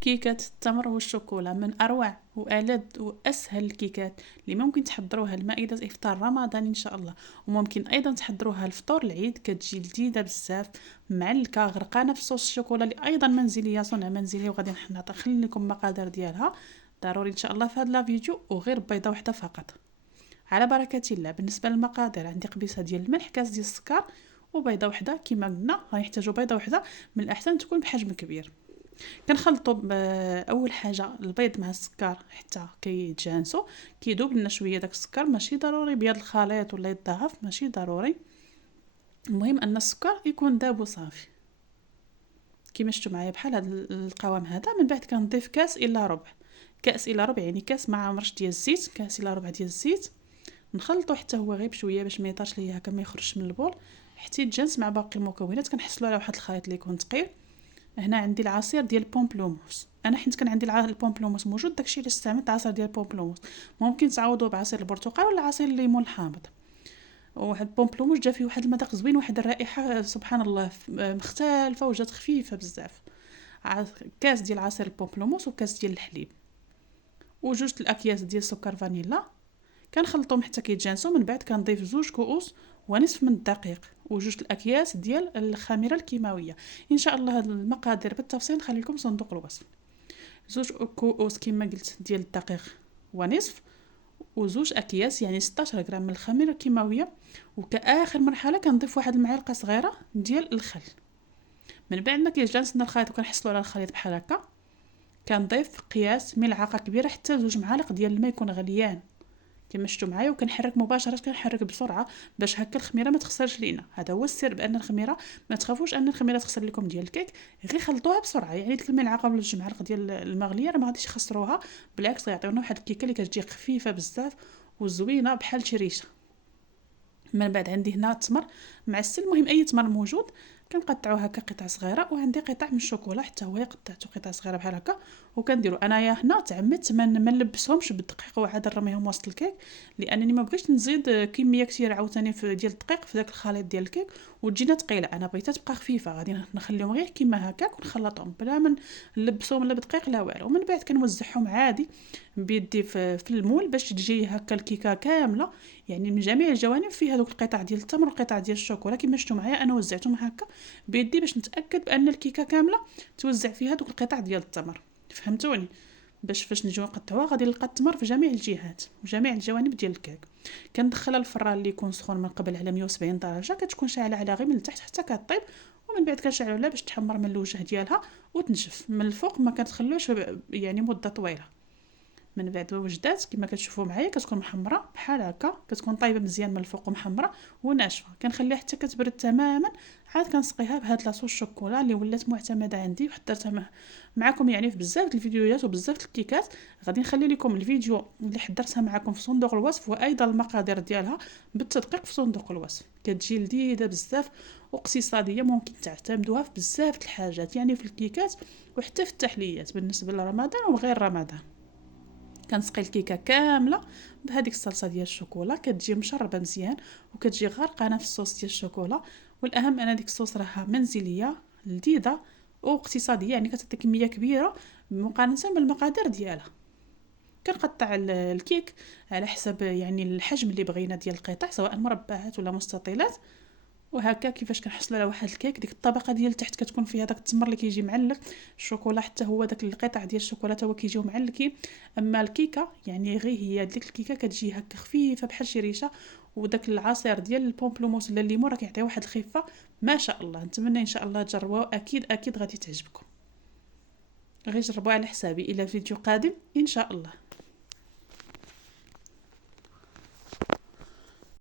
كيكة التمر والشوكولا من أروع وألذ وأسهل الكيكات اللي ممكن تحضروها لمائدة إفطار رمضان إن شاء الله. وممكن أيضا تحضروها لفطور العيد، كتجي لذيذة بزاف، معلكة غرقانة في صوص الشوكولا اللي أيضا منزلية، صنع منزلي. وغادي نخلي لكم مقادير ديالها ضروري إن شاء الله في هذا الفيديو، وغير بيضة واحدة فقط على بركة الله. بالنسبة للمقادير عندي قبيصة ديال الملح، كاس ديال السكر، وبيضة واحدة. كما قلنا غنحتاجوا بيضة واحدة، من الأحسن تكون بحجم كبير. كنخلطوا اول حاجه البيض مع السكر حتى كيتجانسوا، كيذوب لنا شويه داك السكر. ماشي ضروري بيض الخليط ولا يضاعف، ماشي ضروري، المهم ان السكر يكون داب وصافي كيما شفتوا معايا بحال هذا القوام هذا. من بعد كنضيف كاس الا ربع، كاس الا ربع يعني كاس مع مرش ديال الزيت، كاس الا ربع ديال الزيت. نخلطو حتى هو غير بشويه باش ما يطرش ليا هكا، ما يخرجش من البول، حتى يتجانس مع باقي المكونات. كنحصلوا على واحد الخليط اللي يكون ثقيل. هنا عندي العصير ديال البومبلوموس، انا حيت كان عندي البومبلوموس موجود داكشي اللي استعملت عصير ديال البومبلوموس. ممكن تعوضوه بعصير البرتقال ولا عصير الليمون الحامض. وواحد البومبلوموس جا فيه واحد المذاق زوين، واحد الرائحه سبحان الله مختلفه، وجات خفيفه بزاف. كاس ديال عصير البومبلوموس وكاس ديال الحليب وجوج الاكياس ديال سكر فانيلا. كنخلطهم حتى كيتجانسوا. من بعد كنضيف 2 كؤوس ونصف من الدقيق وجوج الاكياس ديال الخميره الكيماويه. ان شاء الله هاد المقادير بالتفصيل نخلي لكم صندوق الوصف. 2 كؤوس كما قلت ديال الدقيق ونصف، وزوج اكياس يعني 16 غرام من الخميره الكيماويه. وكاخر مرحله كنضيف واحد المعلقه صغيره ديال الخل. من بعد ما كيتجانسنا الخليط وكنحصلوا على الخليط بحال هكا، كنضيف قياس ملعقه كبيره حتى 2 معالق ديال الماء يكون غليان كما شفتوا معايا. وكنحرك مباشره، كنحرك بسرعه باش هكا الخميره ما تخسرش لينا. هذا هو السر بان الخميره، ما تخافوش ان الخميره تخسر لكم ديال الكيك، غير خلطوها بسرعه. يعني ديك الملعقه ولا 2 معالق ديال المغليه راه ما غاديش يخسروها، بالعكس غيعطيونا واحد الكيكه اللي كتجي خفيفه بزاف وزوينه بحال شي ريشه. من بعد عندي هنا التمر معسل، المهم اي تمر موجود كنقطعوه هكا قطع صغيره. وعندي قطع من الشوكولا حتى هو قطعته قطع صغيره بحال هكا. وكنديروا انايا هنا تعمدت ما نلبسهمش بالدقيق وعاد نرميهم وسط الكيك، لانني ما بغيتش نزيد كميه كثيره عاوتاني في ديال الدقيق في داك الخليط ديال الكيك وتجينا ثقيله. انا بغيتها تبقى خفيفه، غادي نخليهم غير كما هكاك ونخلطهم بلا ما نلبسهم لا بدقيق لا والو. ومن بعد كنوزعهم عادي بيدي في المول باش تجي هكا الكيكه كامله، يعني من جميع الجوانب فيها دوك القطع ديال التمر وقطع ديال الشوكولا. كما شفتوا معايا انا وزعتهم هكا بيدي باش نتاكد بان الكيكه كامله توزع فيها دوك القطع ديال التمر. فهمتوني؟ باش فاش نجيو نقطعوها غادي نلقى التمر في جميع الجهات وجميع الجوانب ديال الكيك. كندخلها الفران اللي يكون سخون من قبل على 170 درجه، كتكون شاعله على غير من التحت حتى كطيب. ومن بعد كنشعلوا لها باش تحمر من الوجه ديالها وتنشف من الفوق، ما كتخلوش يعني مده طويله. من بعد وجدات كما كتشوفوا معايا كتكون محمره بحال هكا، كتكون طايبه مزيان من الفوق ومحمره وناشفه. كنخليها حتى كتبرد تماما، عاد كنسقيها بهاد لاصوص الشوكولا اللي ولات معتمده عندي وحضرتها معكم يعني في بزاف الفيديوهات وبزاف الكيكات. غادي نخلي لكم الفيديو اللي حضرتها معكم في صندوق الوصف، وايضا المقادير ديالها بالتدقيق في صندوق الوصف. كتجي لذيذه بزاف واقتصاديه، ممكن تعتمدوها في بزاف الحاجات يعني في الكيكات وحتى في التحليات بالنسبه لرمضان وغير رمضان. كنسقي الكيكه كامله بهذيك الصلصه ديال الشوكولا، كتجي مشربه مزيان وكتجي غارقانه في الصوص ديال الشوكولا. والاهم ان ديك الصوص راها منزليه لذيذه واقتصاديه، يعني كتعطي كميه كبيره مقارنه بالمقادير ديالها. كنقطع الكيك على حسب يعني الحجم اللي بغينا ديال القطع، سواء مربعات ولا مستطيلات. وهكا كيفاش كنحصلوا على واحد الكيك، ديك الطبقه ديال تحت كتكون فيها داك التمر اللي كيجي معلق، الشوكولا حتى هو داك القطع ديال الشوكولا هو كيجيو معلقين. اما الكيكه يعني غير هي ديك الكيكه كتجي هكا خفيفه بحال شي ريشه. وداك العصير ديال البومبلوموس ولا الليمون راه كيعطي واحد الخفه ما شاء الله. نتمنى ان شاء الله تجربوها، اكيد غادي تعجبكم. غير جربوها على حسابي. الى فيديو قادم ان شاء الله.